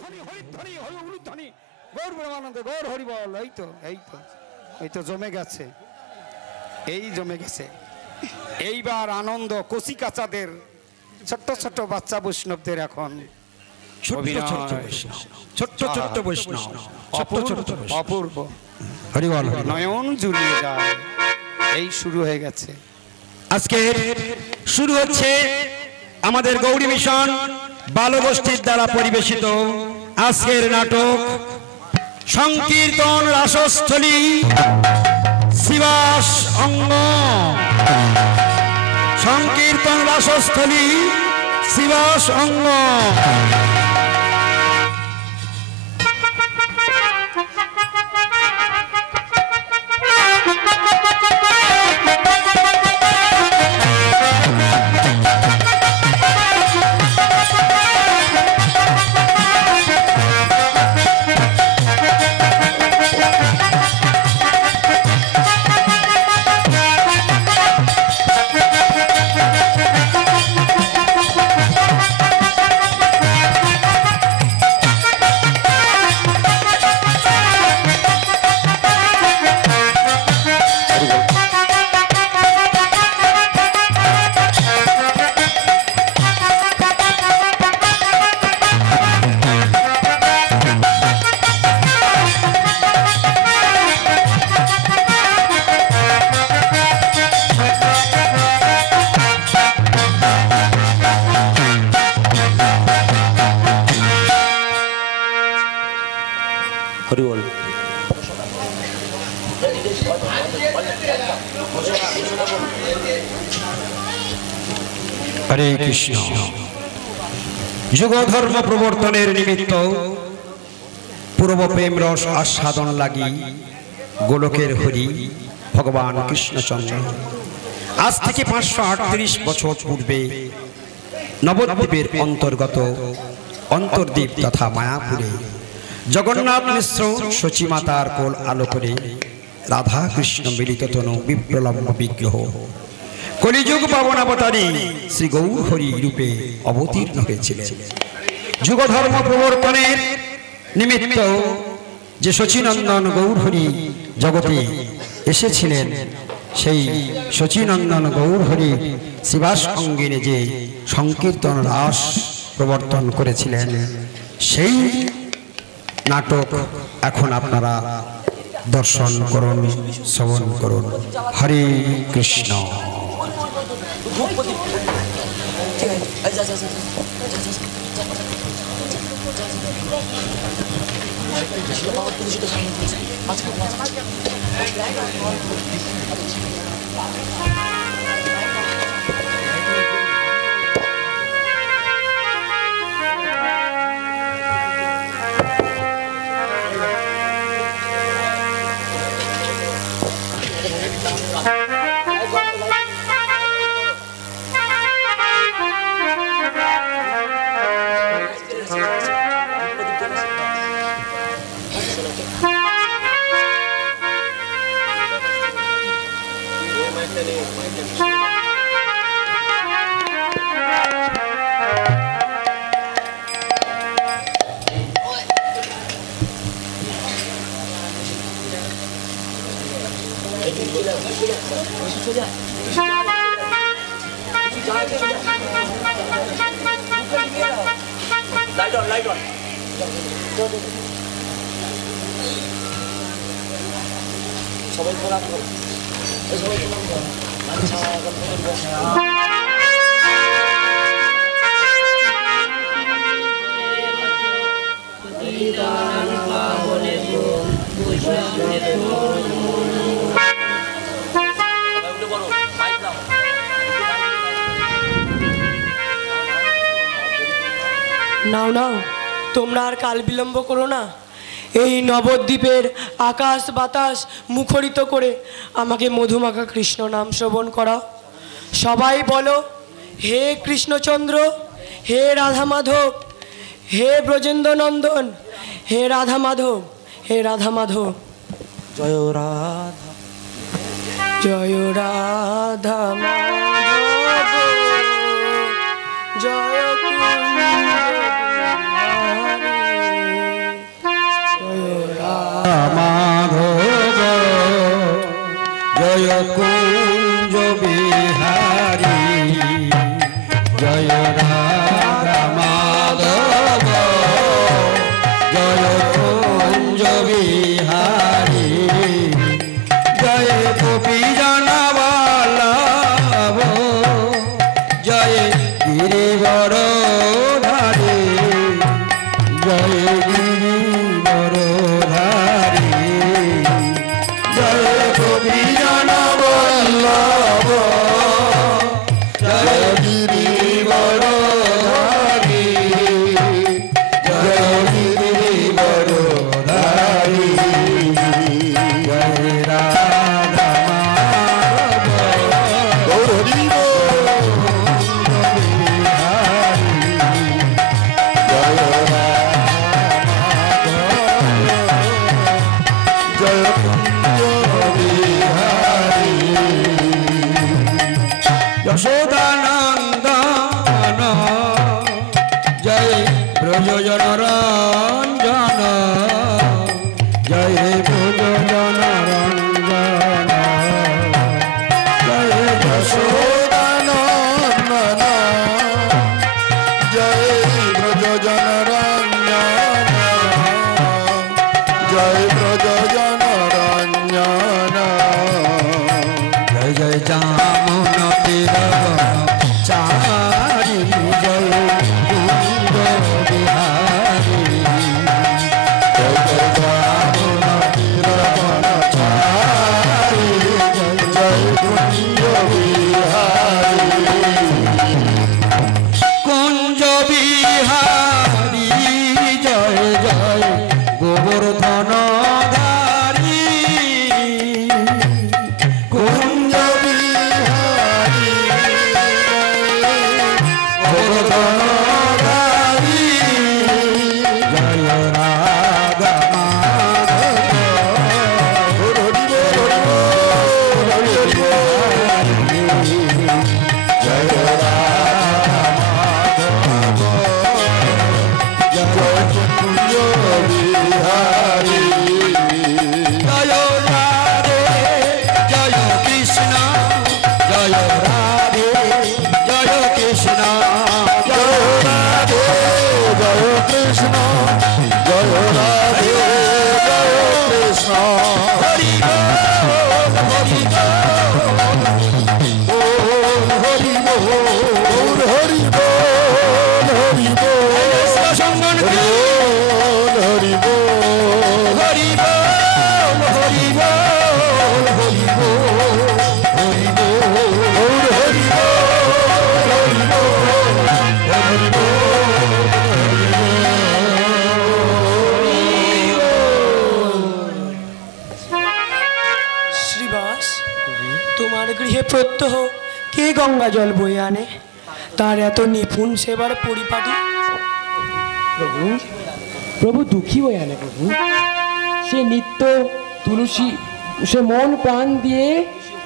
ধ্বনি হরিধ্বনি হরি উলুধ্বনি গৌর ব্রহ্মানন্দ গৌর হরি বল। এই তো এই তো এই তো জমে গেছে, এই জমে গেছে। এইবার আনন্দ কচি কাচাদের ছোট্ট ছোট্ট বাচ্চা বৈষ্ণবদের এখন ছোট্ট ছোট্ট বৈষ্ণব, অপূর্ব হরি বল। নয়ন জুড়িয়ে যায়। এই শুরু হয়ে গেছে। আজকে শুরু হচ্ছে আমাদের গৌরী মিশন বালগোষ্ঠীর দ্বারা পরিবেশিত আজকের নাটক সংকীর্তন রাসস্থলী শিবাস অঙ্গ। সংকীর্তন রাসস্থলী শিবাস অঙ্গ। হরে কৃষ্ণ। যুগ ধর্ম প্রবর্তনের নিমিত্ত পূর্ব প্রেম রস আস্বাদন লাগি গোলকের হরি ভগবান কৃষ্ণচন্দ্র আজ থেকে 538 বছর পূর্বে নবদ্বীপের অন্তর্গত অন্তর্দ্বীপ তথা মায়াপুরে জগন্নাথ মিশ্র শচীমাতার কোল আলো করে রাধা কৃষ্ণ মিলিত তনু বিপ্রলম্ব বিগ্রহ কলিযুগ পাবনাবতারী শ্রী গৌর হরি রূপে অবতীর্ণ হয়েছিলেন। যুগ ধর্ম প্রবর্তনের নিমিত্ত যে শচীনন্দন গৌর হরি জগতে এসেছিলেন, সেই শচীনন্দন গৌর হরি শিবাস অঙ্গিনে যে সংকীর্তন রাস প্রবর্তন করেছিলেন, সেই নাটক এখন আপনারা দর্শন করুন, শ্রবণ করুন। হরে কৃষ্ণ। Light on. সবাই প্রণাম করো। সবাই প্রণাম করো। আচ্ছা নাও নাও, তোমরা আর কাল বিলম্ব করো না। এই নবদ্বীপের আকাশ বাতাস মুখরিত করে আমাকে মধুমাখা কৃষ্ণ নাম শ্রবণ করা। সবাই বলো, হে কৃষ্ণচন্দ্র, হে রাধা মাধব, হে ব্রজেন্দ্র নন্দন, হে রাধা মাধব, হে রাধা মাধব। জয় রাধা, জয় রাধা মাধব, জয় কুঞ্জ বিহারী। মাধব জয় কুঞ্জ বিহারী জয় রাধা মাধব জয় কুঞ্জ বিহারী জয় গোপী জনবল্লভ জয় গিরিবর ধারী জয় গিরিবর ধারী জয় গোপী জনবল্লভ জয় গিরিবর ধারী জয় গিরিবর ধারী জয় রাধা মাধব গৌরী যশোদানন্দন জয় ব্রজজন রঞ্জন জয় ব্রজজন রঞ্জন জয় যশোদানন্দন জয় ব্রজজন রঞ্জন জয় ব্রজজন রঞ্জন জয় জয় জামন তীরবন চারি জয় কুঞ্জ বিহারী জয় জয় জামুন তীরবন চারি জয় কুঞ্জ বিহারী কুঞ্জ বিহারী জয় জয় গোবর্ধন ধারী কুঞ্জ বিহারী গোবর্ধন ধারী জয় রাধা জয় রাধে জয় কৃষ্ণ জয় রাধে জয় কৃষ্ণ জয় রাধে জয় কৃষ্ণ জয় রাধে জয় কৃষ্ণ হরি বল হরি বল হরি বল হরি বল হরি বল সঙ্গন হরি বল হরি বল হরি বল হরি বল হরি বল হরি শ্রীবাস, তোমার গৃহে প্রত্যহ কে গঙ্গা জল বয়ে আনে? তার এত নিপুণ সেবার পরিপাটি। প্রভু প্রভু দুঃখী হয়ে আনে প্রভু। সে নিত্য তুলসী, সে মন প্রাণ দিয়ে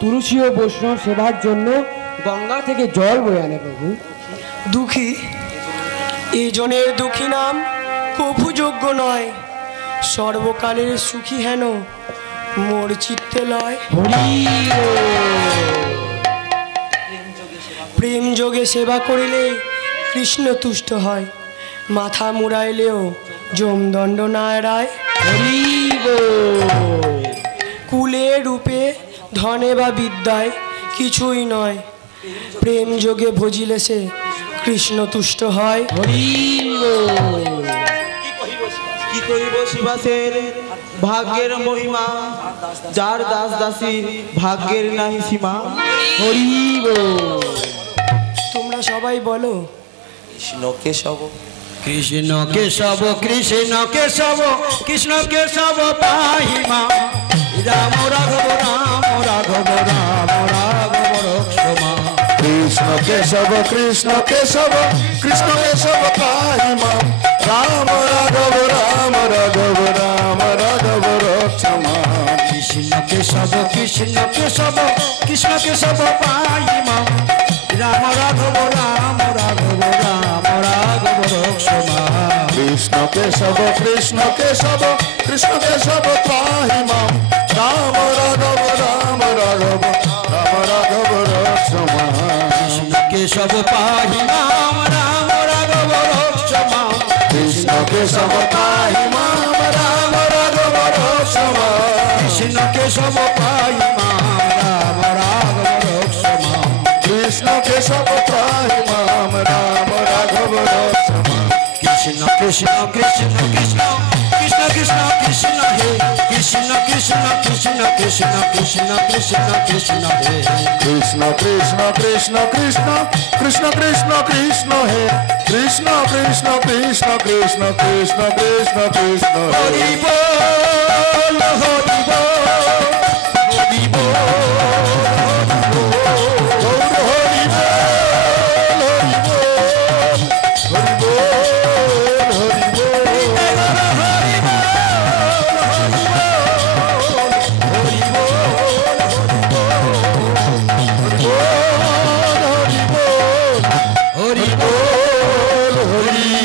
তুলসী ও বৈষ্ণব সেবার জন্য গঙ্গা থেকে জল বয়ে আনে প্রভু। দুঃখী, এই জনের দুঃখী নাম প্রভুযোগ্য নয়। সর্বকালের সুখী হেন মোর চিত্তে লয়। প্রেম যোগে সেবা করিলে কৃষ্ণ তুষ্ট হয়, মাথা মুড়াইলেও যমদণ্ড না এড়ায়। কুলে রূপে ধনে বা বিদ্যায় কিছুই নয়, প্রেম যোগে ভজিলে সে কৃষ্ণ তুষ্ট হয়। কি করিব শিবাসের ভাগ্যের মহিমা, যার দাস দাসীর ভাগ্যের নাহি সীমা। তোমরা সবাই বলো কৃষ্ণ কেশব কৃষ্ণ কেশব কৃষ্ণ কেশব পাহিমা রাম রাঘব রাম রাঘব রাম রাঘব রক্ষমা কৃষ্ণ কেশব কৃষ্ণ কেশব কৃষ্ণ কেশব পাহিমা রাম রাঘব রাম রাঘব রাম রাঘব রক্ষমা কৃষ্ণ কেশব কৃষ্ণ কেশব পাহিমা রাম রাঘব রাম রাঘব রাম রাঘব রক্ষমা কৃষ্ণ কেশব কৃষ্ণ কেশব কৃষ্ণ কেশব ত্রাহি মাম রাম রাঘব রাম রাঘব রাম রাঘব রক্ষ মাম কৃষ্ণ কেশব পাহি মাম রাম রাঘব রক্ষ মাম কৃষ্ণ কেশব ত্রাহি মাম রাম রাঘব রক্ষ মাম কৃষ্ণ কেশব পাহি মাম রাম রাঘব রক্ষ মাম কৃষ্ণ কেশব ত্রাহি মাম রাম রাঘব রক্ষ মাম কৃষ্ণ কৃষ্ণ কৃষ্ণ কৃষ্ণ কৃষ্ণ কৃষ্ণ কৃষ্ণ হে কৃষ্ণ কৃষ্ণ কৃষ্ণ কৃষ্ণ কৃষ্ণ কৃষ্ণ কৃষ্ণ হে কৃষ্ণ কৃষ্ণ কৃষ্ণ কৃষ্ণ কৃষ্ণ কৃষ্ণ কৃষ্ণ হে কৃষ্ণ কৃষ্ণ কৃষ্ণ কৃষ্ণ কৃষ্ণ কৃষ্ণ কৃষ্ণ হরি বল হরি বল হরি বল গৌর হরি বল হরি বল হরি বল হরি বল হরি বল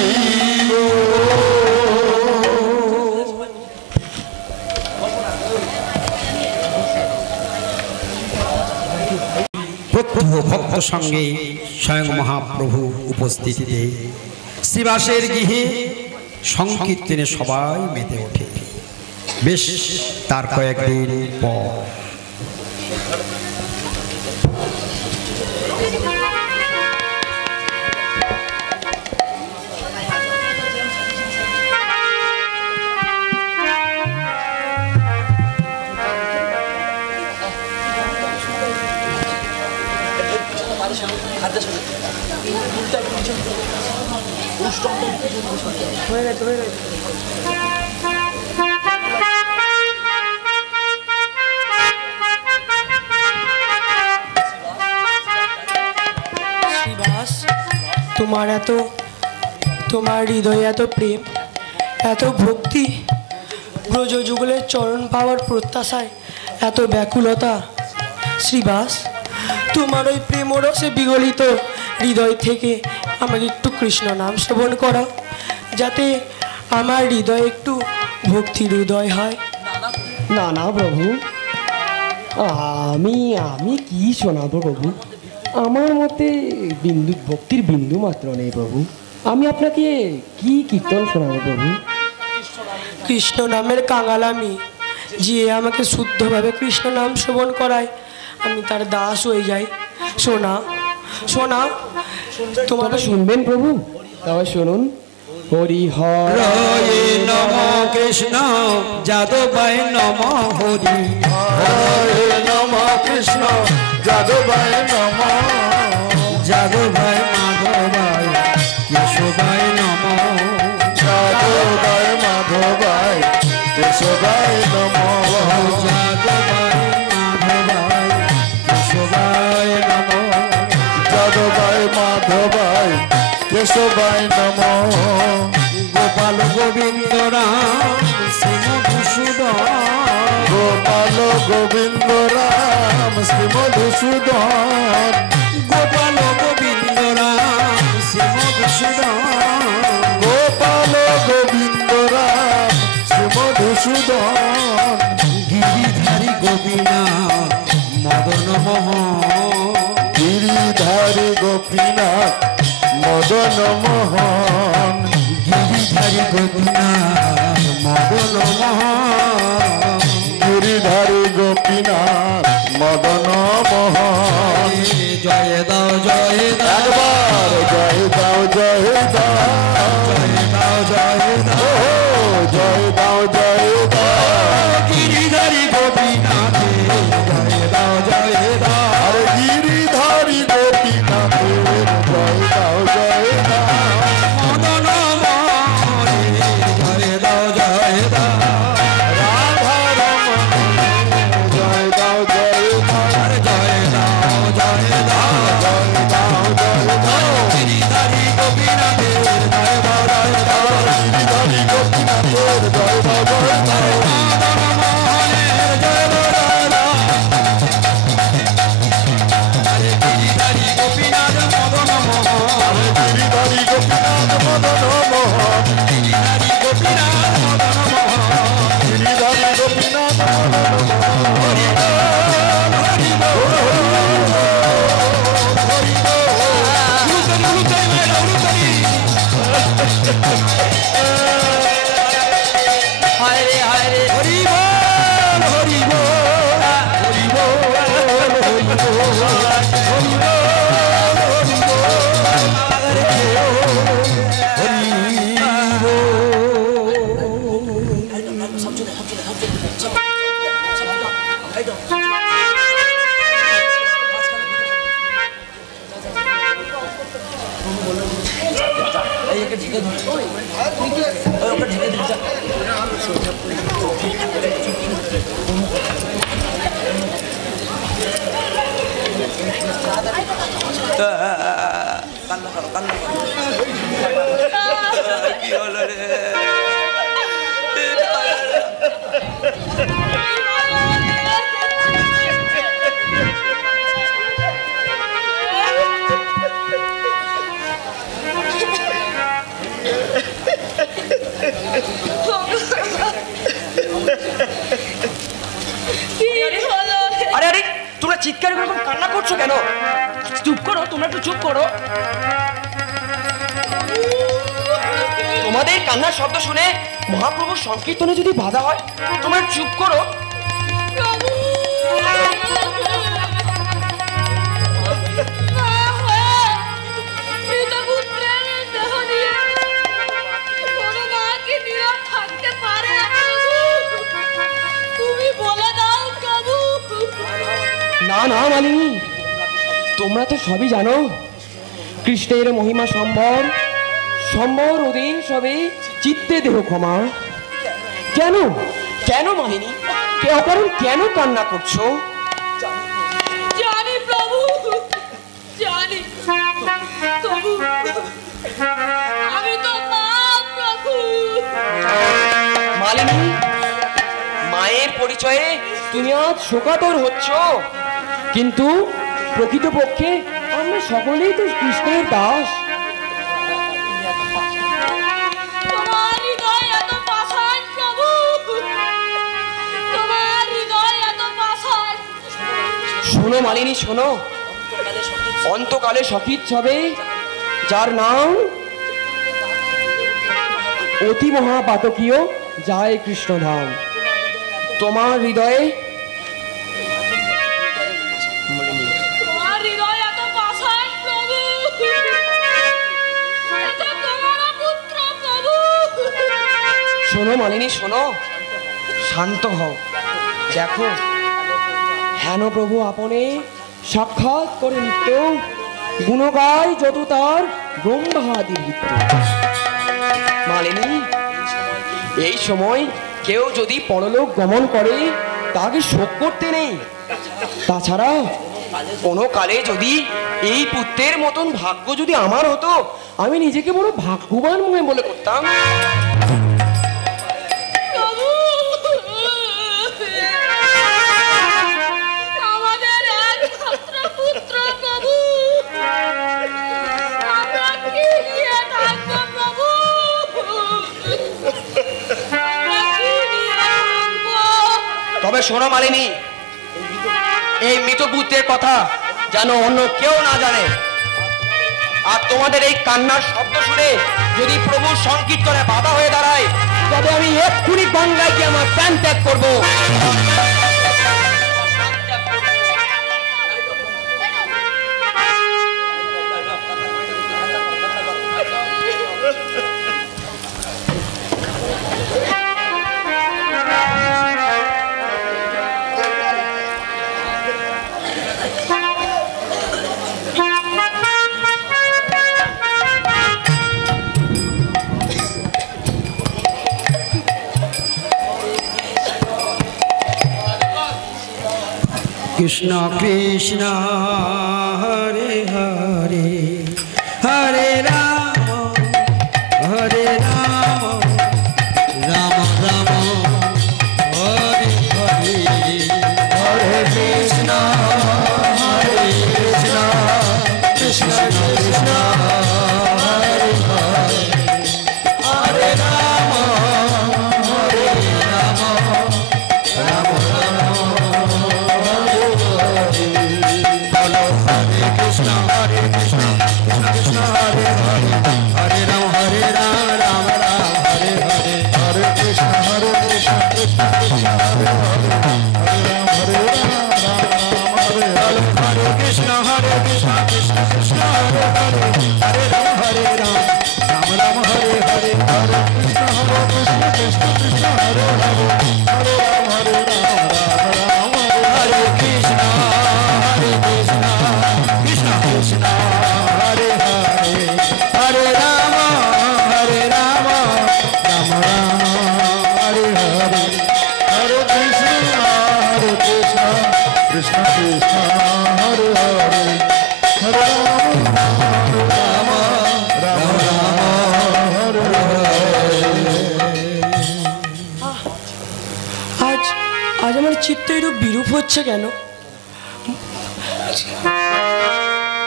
প্রত্যহ ভক্ত সঙ্গে স্বয়ং মহাপ্রভু উপস্থিতিতে শ্রীবাসের গৃহে সংকীর্তনে সবাই মেতে ওঠে। বেশ তার কয়েকদিন পর শ্রীবাস, তোমার হৃদয়ে এত প্রেম, এত ভক্তি, ব্রজ যুগলের চরণ পাওয়ার প্রত্যাশায় এত ব্যাকুলতা। শ্রীবাস, তোমার ওই প্রেম রসে বিগলিত হৃদয় থেকে আমাকে একটু কৃষ্ণ নাম শ্রবণ করা, যাতে আমার হৃদয়ে একটু ভক্তির হৃদয় হয়। না না প্রভু, আমি আমি কি শোনাবো প্রভু? আমার মতে বিন্দু ভক্তির বিন্দু মাত্র নেই প্রভু। আমি আপনাকে কি কীর্তন শোনাবো প্রভু? কৃষ্ণ নামের কাঙাল আমি, যে আমাকে শুদ্ধভাবে কৃষ্ণ নাম শ্রবণ করায়, আমি তার দাস হয়ে যাই। শোনা শোনা তোমার তবে শুনবেন প্রভু? তবে শুনুন। হরি হর হরে নম কৃষ্ণ যাদবায় নম হরি হরে নম কৃষ্ণ যাদবায় নম যাদবায় মাধবায় কেশবায় নম যাদবায় মাধবায় কেশবায় নম যাদবায় মাধবায় কেশবায় নম যাদবায় মাধবায় কেশবায় নম গোপাল গোবিন্দ রাম শ্রী মধুসূদন গোপাল গোবিন্দ রাম শ্রী মধুসূদন গোপাল গোবিন্দ রাম শ্রী মধুসূদন গোপাল গোবিন্দ রাম শ্রী মধুসূদন গিরিধারী গোপীনাথ মদন মোহন গিরিধারী গোপীনাথ মদন মোহন গিরিধারী গোপীনাথ মদন মোহন গিরিধারী গোপীনাথ মদন মোহন জয় দাও জয় দাও একবার জয় দাও জয় দাও জয় দাও জয় দাও ও জয় দাও জয় দাও গিরিধারী গোপীনাথ জয় দাও জয় দাও আর গিরিধারী গোপীনাথের জয় দাও জয় দাও মদন মোহন জয় দাও জয় দাও রাধা রমণ জয় দাও জয় দাও জয় দাও জয় দাও জয় দাও জয় দাও গিরিধারী গোপীনাথের জয় দাও জয় দাও গিরিধারী গোপীনাথের জয় দাও জয় দাও মদন মোহনের জয় দাও জয় দাও গিরিধারী গোপীনাথ মদন মোহন গিরিধারী গোপীনাথ মদন মোহন গিরিধারী গোপীনাথ মদন মোহন গিরিধারী গোপীনাথ মদন মোহন। হরি বল হরি বল উলুতরি উলুতরি মায়েরা উলুতরি হায় রে হায় রে হরি বল হরি বল হরি বল হরি বল হরি বল কি হলো রে আরে আরে তোমরা চিৎকার করে এরকম কান্না করছো কেন? চুপ করো, তোমরা একটু চুপ করো। তোমাদের কান্নার শব্দ শুনে মহাপ্রভুর সংকীর্তনে যদি বাধা হয়, তোমরা চুপ করো। না না মালিনী, তোমরা তো সবই জানো কৃষ্ণের মহিমা সম্বর সম্বর অধীন সবে চিত্তে দেহ ক্ষমা। কেন কেন মালিনী, কে অকারণ কেন কান্না করছো? জানি প্রভু, জানি, তবু আমি তো মা প্রভু। মালিনী, মায়ের পরিচয়ে তুমি আজ শোকাতুর হচ্ছ, কিন্তু প্রকৃতপক্ষে আমরা সকলেই তো কৃষ্ণের দাস। তোমার হৃদয় এত পাষাণ প্রভু, তোমার হৃদয় এত পাষাণ। শোনো মালিনী শোনো, অন্তকালে সকিত হবে যার নাম অতি মহাপাতকীয় যায় কৃষ্ণধাম। তোমার হৃদয়ে তোমার হৃদয় এত পাষাণ প্রভু, এটা তোমার পুত্র প্রভু। শোনো মালিনী শোনো, শান্ত হও। দেখো হেন প্রভু আপনে সাক্ষাৎ করে নিত্য গুণগায় যত তার ব্রহ্মাদি নৃত্য। মালিনী, এই সময় কেউ যদি পরলোক গমন করে তাকে শোক করতে নেই। তাছাড়া কোনো কালে যদি এই পুত্রের মতন ভাগ্য যদি আমার হতো, আমি নিজেকে বড় ভাগ্যবান বলে করতাম। প্রভু, আমাদের একমাত্র পুত্র প্রভু, আমরা কি নিয়ে থাকবো প্রভু? আমরা কি নিয়ে থাকবো? তবে শোনো মালিনী, এই মৃত পুত্রের কথা যেন অন্য কেউ না জানে। আর তোমাদের এই কান্নার শব্দ শুনে যদি প্রভুর সংকীর্তনে বাধা হয়ে দাঁড়ায়, তবে আমি এক্ষুনি গঙ্গায় গিয়ে আমার প্রাণ ত্যাগ করবো। কৃষ্ণ কৃষ্ণ হরে হরে হরে রাম হরে রাম রাম রাম হরে হরে হরে কৃষ্ণ হরে কৃষ্ণ কৃষ্ণ কৃষ্ণ হরে হরে হরে রাম হরে কৃষ্ণ কৃষ্ণ কৃষ্ণ হরে হরে হরে রাম রাম রাম হরে আজ আজ আমার চিত্ত এরূপ বিরূপ হচ্ছে কেন?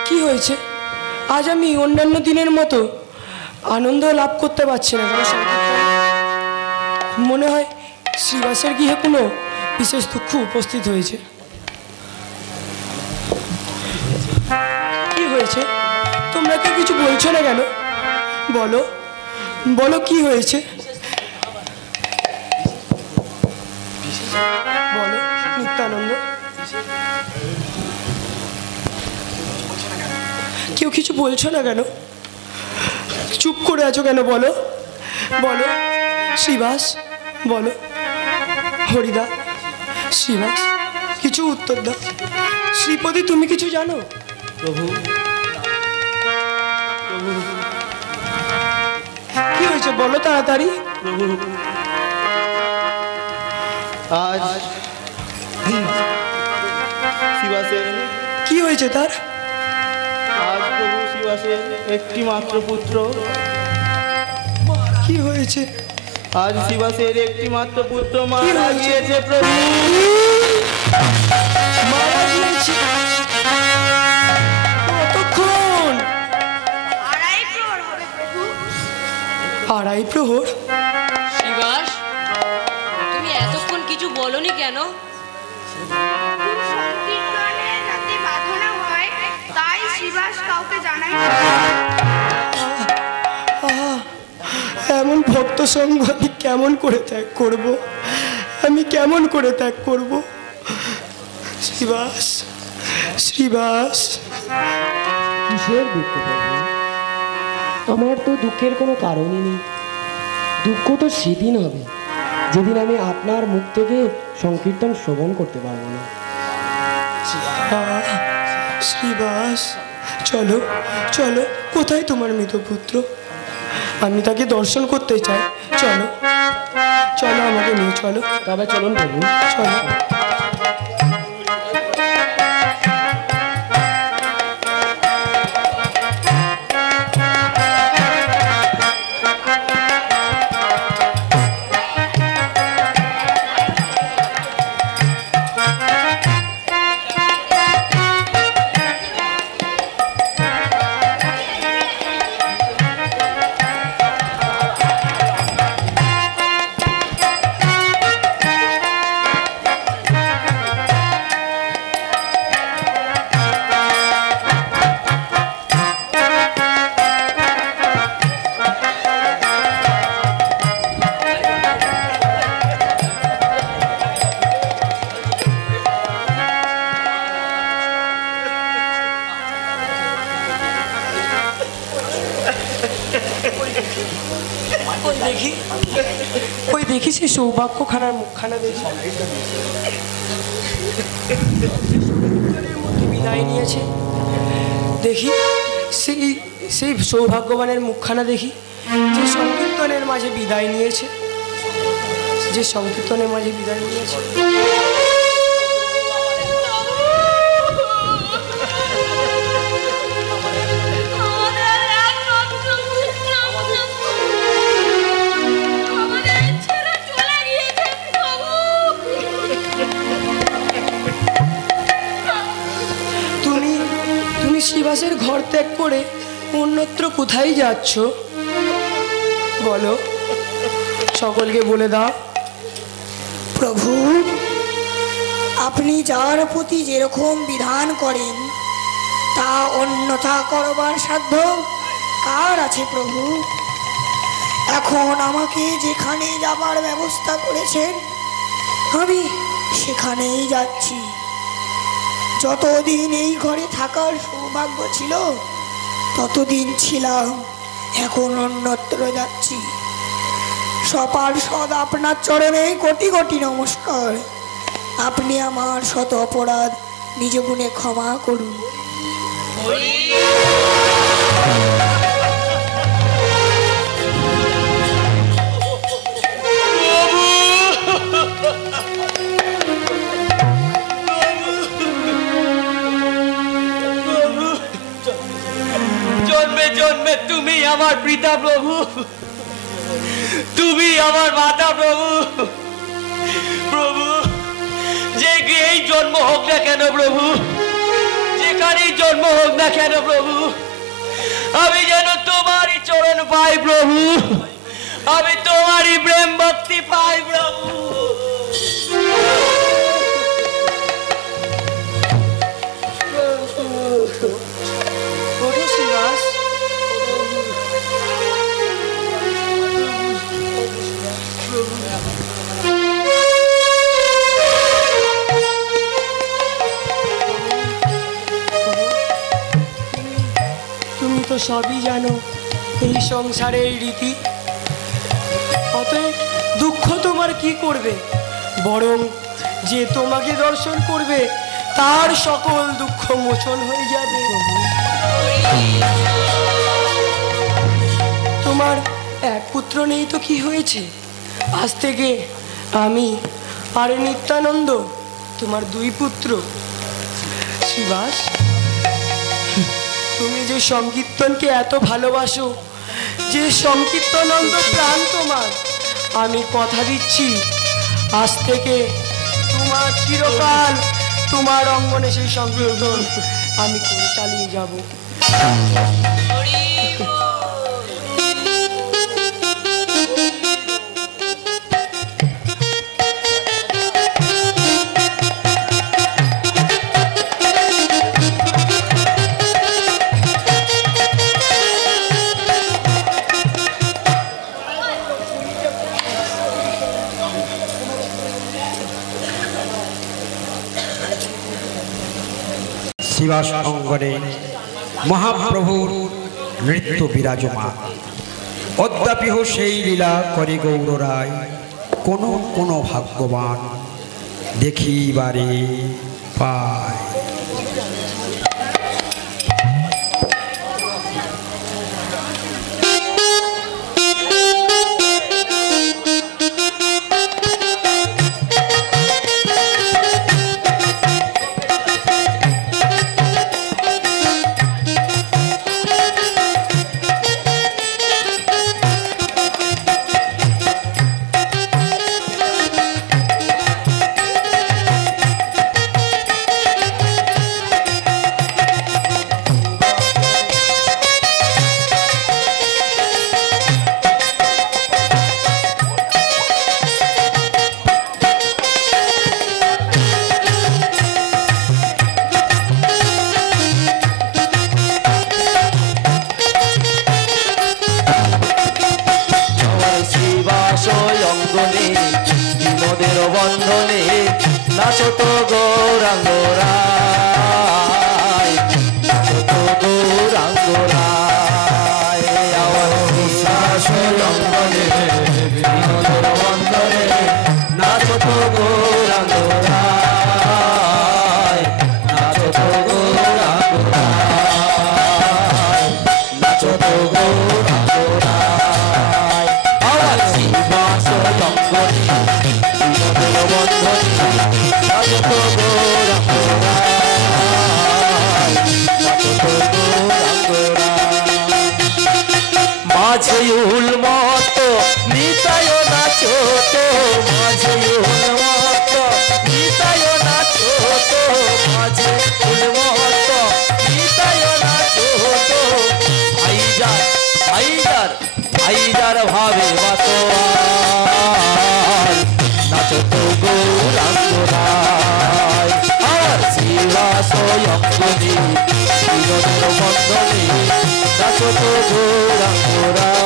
কি হয়েছে? আজ আমি অন্যান্য দিনের মতো আনন্দ লাভ করতে পারছি না কেন? মনে হয় শ্রীবাসের গৃহে কোনো বিশেষ দুঃখ উপস্থিত হয়েছে। কি হয়েছে? তোমরা কেউ কিছু বলছো না কেন? বলো বলো কি হয়েছে? বলো নিত্যানন্দ, কেউ কিছু বলছো না কেন? চুপ করে আছো কেন? বলো বলো শ্রীবাস, বলো হরিদা, শ্রীবাস কিছু উত্তর দাও। শ্রীপতি তুমি কিছু জানো? প্রভু কি হয়েছে বলো তাড়াতাড়ি। প্রভু আজ শিবাসের কি হয়েছে তার? আজ প্রভু শিবাসের একটি মাত্র পুত্র, কি হয়েছে? আজ শিবাসের একটি মাত্র পুত্র কি মারা হয়েছে? গিয়েছে প্রভু। মারা গিয়েছে? কতক্ষণ? আড়াই প্রহর? শিবাস, তুমি এতক্ষণ কিছু বলনি কেন? সংকীর্তনে যাতে বাধা না হয় তাই শিবাস কাউকে জানাই না। এমন ভক্ত সঙ্গ আমি কেমন করে ত্যাগ করব? আমি কেমন করে ত্যাগ করব? শ্রীবাস, শ্রীবাস, কিসের দুঃখ প্রভু? আমার তো দুঃখের কোনো কারণই নেই। দুঃখ তো সেদিন হবে যেদিন আমি আপনার মুখ থেকে সংকীর্তন শ্রবণ করতে পারবো না। শ্রীবাস, চলো চলো, কোথায় তোমার মৃত পুত্র? আমি তাকে দর্শন করতে চাই। চলো চলো, আমাকে নিয়ে চলো। তবে চলুন প্রভু, চলো। ওই দেখি, ওই দেখি সেই সৌভাগ্য খানার মুখখানা দেখি। বিদায় নিয়েছে দেখি, সেই সেই সৌভাগ্যবানের মুখখানা দেখি, যে সংকীর্তনের মাঝে বিদায় নিয়েছে, যে সংকীর্তনের মাঝে বিদায় নিয়েছে। আমাদের একমাত্র পুত্র আমাদের ছেড়ে চলে গিয়েছে প্রভু। তুমি তুমি শ্রীবাসের ঘর ত্যাগ করে অন্যত্র কোথায় যাচ্ছ? বলো, সকলকে বলে দাও। প্রভু, আপনি যার প্রতি যেরকম বিধান করেন তা অন্যথা করবার সাধ্য কার আছে প্রভু? এখন আমাকে যেখানে যাবার ব্যবস্থা করেছেন আমি সেখানেই যাচ্ছি। যতদিন এই ঘরে থাকার সৌভাগ্য ছিল ততদিন ছিলাম, এখন অন্যত্র যাচ্ছি। সপার্ষদ আপনার চরণে কোটি কোটি নমস্কার। আপনি আমার শত অপরাধ নিজ গুণে ক্ষমা করুন। আমার পিতা প্রভু, তুমি আমার মাতা প্রভু। প্রভু, যে গৃহেই জন্ম হোক না কেন প্রভু, যেখানেই জন্ম হোক না কেন প্রভু, আমি যেন তোমারই চরণ পাই প্রভু, আমি তোমারই প্রেম ভক্তি পাই প্রভু। ওঠো শ্রীবাস। তুমি তো সবই জানো এই সংসারের রীতি, অতএব দুঃখ তোমার কি করবে, বরং যে তোমাকে দর্শন করবে তার সকল দুঃখ মোচন হয়ে যাবে। তোমার এক পুত্র নেই তো কি হয়েছে, আজ থেকে আমি আর নিত্যানন্দ তোমার দুই পুত্র। শ্রীবাস, তুমি যে সংকীর্তনকে এত ভালোবাসো, যে সংকীর্তনন্দ প্রাণ তোমার, আমি কথা দিচ্ছি আজ থেকে তোমার চিরকাল তোমার অঙ্গনে সেই সংকীর্তন আমি করে চালিয়ে যাব। শিবাস অঙ্গনে মহাপ্রভুর নৃত্য বিরাজমান, অদ্যাপিহ সেই লীলা করে গৌর রায়, কোন ভাগ্যবান দেখিবারে পায়। বিনোদের বন্ধনে নাচো তো গৌরাঙ্গ রায়, নাচো তো গৌরাঙ্গ রায়। আমার বিশ্বাস অঙ্গনে বিনোদের বন্ধনে নাচো তো গৌরাঙ্গ রায়, নাচো তো গৌরাঙ্গ রায়, নাচো তো গৌরাঙ্গ রায়। আমার শিবাস অঙ্গনে বিনোদের বন্ধনে নাচো তো গৌরাঙ্গ রায়, নাচো তো গৌরাঙ্গ রায়। মাঝে উন্মত্ত নিতায় নাচো তো, মাঝে উন্মত্ত নিতায় নাচো তো, মাঝে উন্মত্ত নিতায় নাচো তো। ভাইজার ভাইজার ভাইজার ভাবে বাতোয়ার, নাচো তো গৌরাঙ্গ রায়। আর শিবাস অঙ্গনে বিনোদের বন্ধনে নাচো তো গৌরাঙ্গ রায়,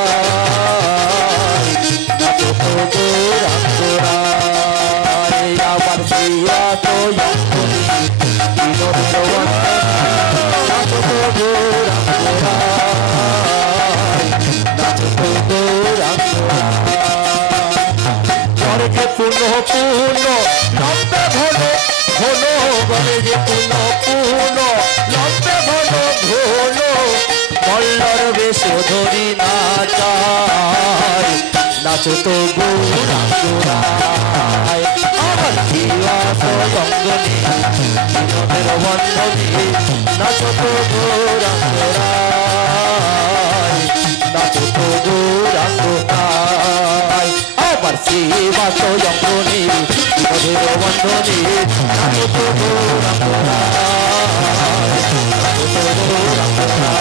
নাচো তো গৌরাঙ্গ রায়। আবার শিবাস অঙ্গনে বিনোদের বন্ধনে নাচো তো গৌরাঙ্গ রায়, নাচো তো গৌরাঙ্গ রায়। ঘরে যে পূর্ণ পূর্ণ লম্বে ঘন ঘন, ঘরে যে পূর্ণ পূর্ণ লম্বে ঘন ঘন, মল্লর বেশ ধরি নাচায়, নাচো তো গৌরাঙ্গ রায়। আমার শিবাস অঙ্গনে বিনোদের বন্ধনে নাচো তো গৌরাঙ্গ রায়, নাচো তো গৌরাঙ্গ তাই আবার সেবা তো অঙ্গনে বিপদের বন্ধনে নামে তো গৌরাঙ্গ তাই নামে তো গৌরাঙ্গ তাই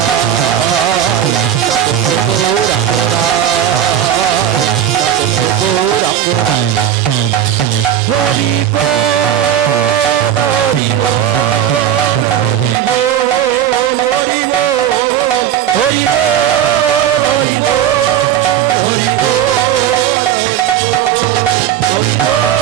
নামে তো গৌরাঙ্গ তাই নামে তো গৌরাঙ্গ তাই হরি বল হরি বল হরি বল হরি বল হরি বল হরি বল হরি বল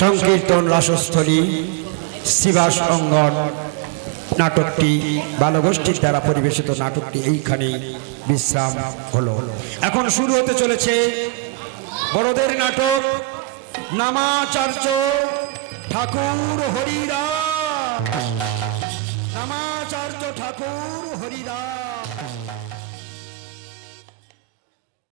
সংকীর্তন রাসস্থলী শিবাস অঙ্গন নাটকটি বালগোষ্ঠীর দ্বারা পরিবেশিত নাটকটি এইখানেই বিশ্রাম হলো। এখন শুরু হতে চলেছে বড়দের নাটক নামাচার্য ঠাকুর হরিরাম। নামাচার্য ঠাকুর হরিরাম।